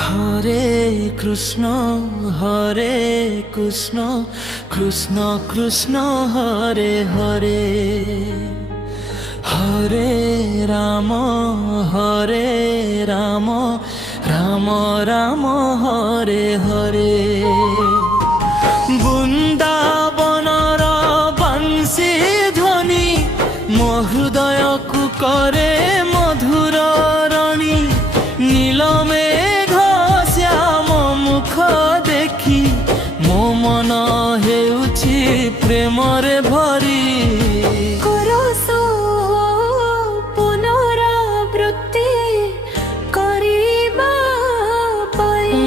হরে কৃষ্ণ কৃষ্ণ কৃষ্ণ হরে হরে, হরে রাম রাম রাম হরে হরে। বৃন্দাবনর বংশী ধ্বনি ମୋ ହୃଦୟକୁ କରେ ମଧୁର ରଣୀ। ନୀଳ ମେଘ ଶ୍ୟାମ ମୁଖ ଦେଖି ମୋ ମନ ହେଉଛି ପ୍ରେମରେ ଭରି। କରସ ପୁନରାବୃତ୍ତି କରିବା ପାଇଁ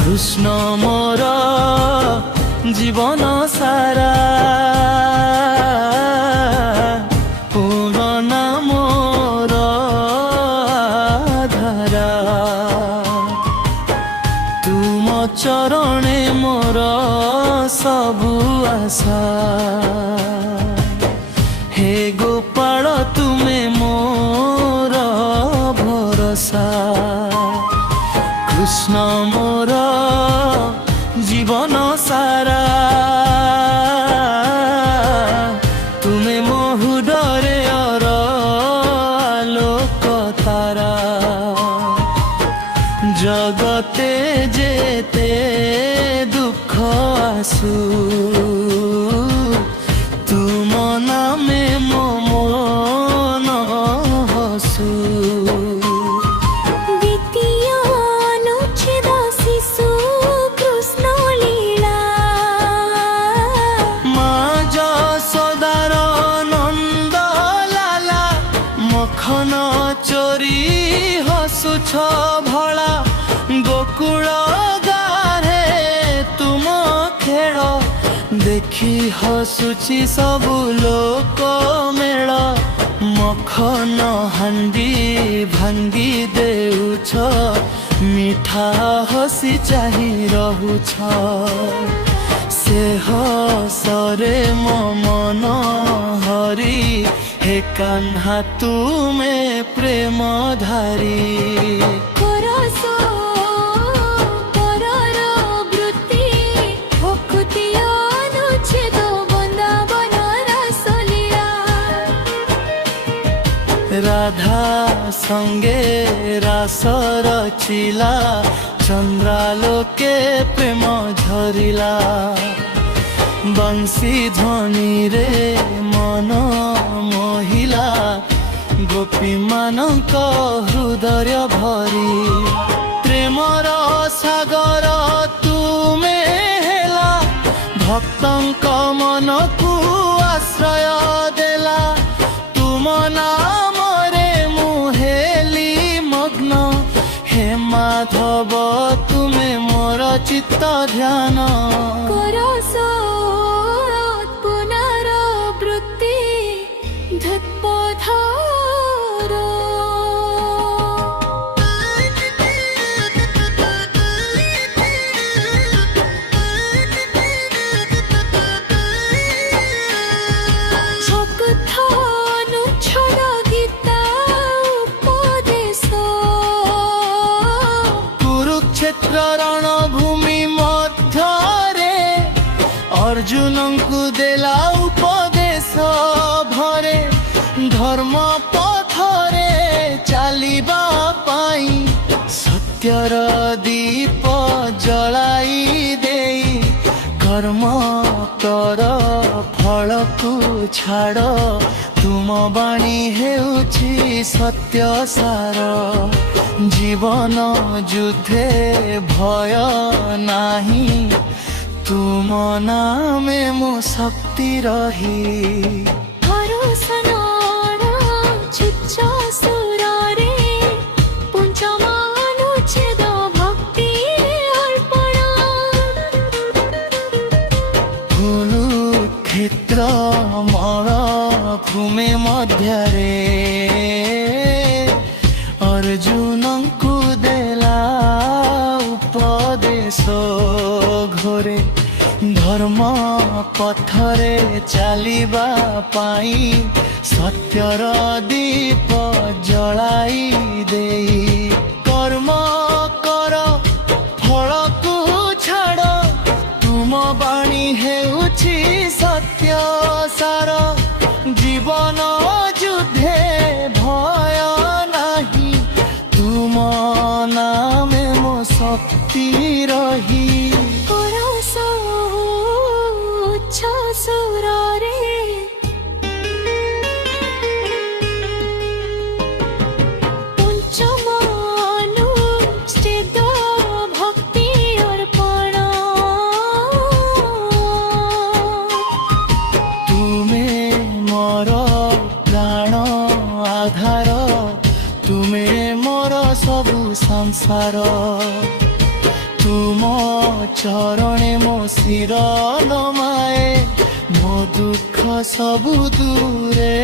କୃଷ୍ଣ ମୋର ଜୀବନ ସାରା, চরণে মোর সবু আশা। হে গোপাল তুমে মোর ভরসা। কৃষ্ণ মোর জীবন সারা, তুমে মো হৃদয়ে অর আলোক তারা। জগতে যেতে দুঃখ আসু, তুম নামে মো মন হসু। দ্বিতীয় অনুচ্ছেদ শিশু কৃষ্ণ লীলা। মা যশোদার নন্দ লালা মখন চোরি হসুছ ভলা। গোকুଳ ଗାରେ ତୁମ ଖେଳ ଦେଖି ହସୁଛି ସବୁ ଲୋକ ମେଳ। ମଖନ ହାଣ୍ଡି ଭାଙ୍ଗି ଦେଉଛ, ମିଠା ହସି ଚାହିଁ ରହୁଛ। ସେ ହସରେ ମୋ ମନ ହରି, ହେ କାହ୍ନା ତୁମେ ପ୍ରେମ ଧାରୀ। କରସ ପୁନରାବୃତ୍ତି ଭକ୍ତି ଅନୁଚ୍ଛେଦ ବୃନ୍ଦାବନ ରାସଲୀଳା। রাধা সঙ্গে রাস রচিলা, চন্দ্রালোকে প্রেম ঝরিলা। বংশী ধ্বনি রে মন মোহিলা, গোপী ମାନଙ୍କ ହୃଦୟ ଭରି। ପ୍ରେମର ସାଗର ତୁମେ ହେଲା, ଭକ୍ତଙ୍କ ମନକୁ ଆଶ୍ରୟ ଦେଲା। ତୁମ ନାମରେ ମୁଁ ହେଲି ମଗ୍ନ, ହେ ମାଧବ ତୁମେ ମୋର ଚିତ୍ତ ଧ୍ୟାନ। କରସ ପୁନରାବୃତ୍ତି ଧୂପଧାର। ଚତୁର୍ଥ ଅନୁଚ୍ଛେଦ ଗୀତା ଉପଦେଶ। କୁରୁକ୍ଷେତ୍ର ରଣଭୂମି ମଧ୍ୟରେ ଅର୍ଜୁନଙ୍କୁ ଦେଲା ଉପଦେଶ ଭରେ। ଧର୍ମ ପଥରେ ଚାଲିବା ପାଇଁ ସତ୍ୟର ଦୀପ ଜଳାଇ ଦେଇ। କର୍ମ କର ଫଳକୁ ଛାଡ଼, ତୁମ ବାଣୀ ହେଉଛି ସତ୍ୟ ସାର। ଜୀବନ ଯୁଦ୍ଧେ ଭୟ ନାହିଁ, ତୁମ ନାମେ ମୋ ଶକ୍ତି ରହି। ହରସନର ଚିଚ୍ଛ ସୁରରେ ପଞ୍ଚମ ଅନୁଚ୍ଛେଦ ଭକ୍ତି ଅର୍ପଣ। କୁରୁକ୍ଷେତ୍ର ମଳଭୂମି ମଧ୍ୟରେ ଅର୍ଜୁନଙ୍କୁ ଦେଲା ଉପଦେଶ ଘୋରେ। ଧର୍ମ ପଥରେ ଚାଲିବା ପାଇଁ ସତ୍ୟର ଦୀପ ଜଳାଇ ଦେଇ। କର୍ମ ଜୀବନ ଯୁଦ୍ଧେ ଭୟ ନାହିଁ ତୁମ ନାମେ ମୋ ଶକ୍ତି ରହି କୋରସ ଉଚ୍ଚ ସୁରରେ ପଞ୍ଚମ ଅନୁଚ୍ଛେଦ ଭକ୍ତି ଅର୍ପଣ ତୁମେ ମୋର ପ୍ରାଣ ଆଧାର ତୁମେ ମୋର ସବୁ ସଂସାର ତୁମ ଚରଣେ ମୋ ଶିର ନମାଏ ମୋ ଦୁଃଖ ସବୁ ଦୂରେ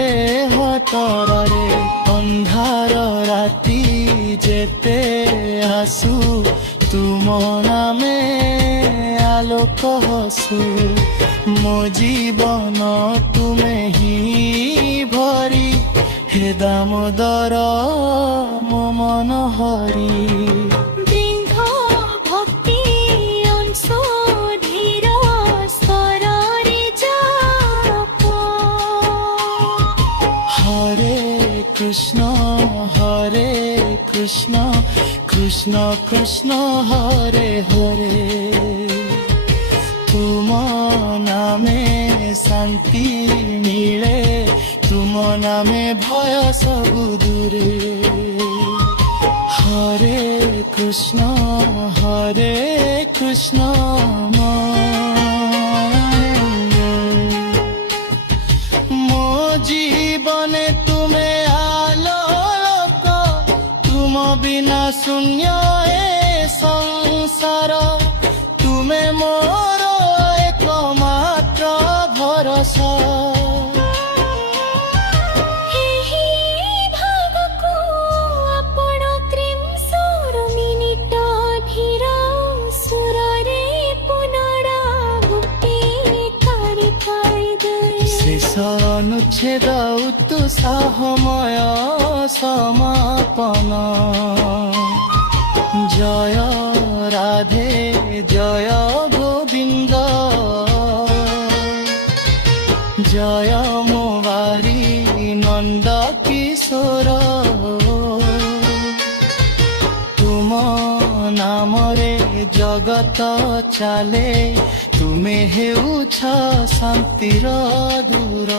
ହଟରେ ଅନ୍ଧାର ରାତି ଯେତେ ଆସୁ ତୁମ ନାମେ ଆଲୋକ ହସୁ ମୋ ଜୀବନ ତୁମେ ହିଁ ଭରି হে দামোদর ମୋ ମନ ହରି বৃন্দ ভক্তি অংশ ধীর স্তরে যাপ হরে কৃষ্ণ কৃষ্ণ কৃষ্ণ কৃষ্ণ হরে হরে তুম নামে শান্তি মিলে তুম নামে ভয় সবু দূরে হরে কৃষ্ণ মো জীবনে তুমে আলোক তুম বিনা শূন্য এ সংসার তুমে মোর একমাত্র ভরসা ଏହି ଭାଗକୁ ଆପଣ ତ୍ରିଂଶର ମିନିଟ ଧୀର ସୁରରେ ପୁନରାବୃତ୍ତି କରିଥାଇଦେ শেষ অনুচ্ছেদ উৎসাহময় সমাপন জয় রাধে জয় গোবিন্দ জয় মোবারি নন্দ কিশোর তুম নামরে জগত চালে তুমে হেউছ শান্তির দূর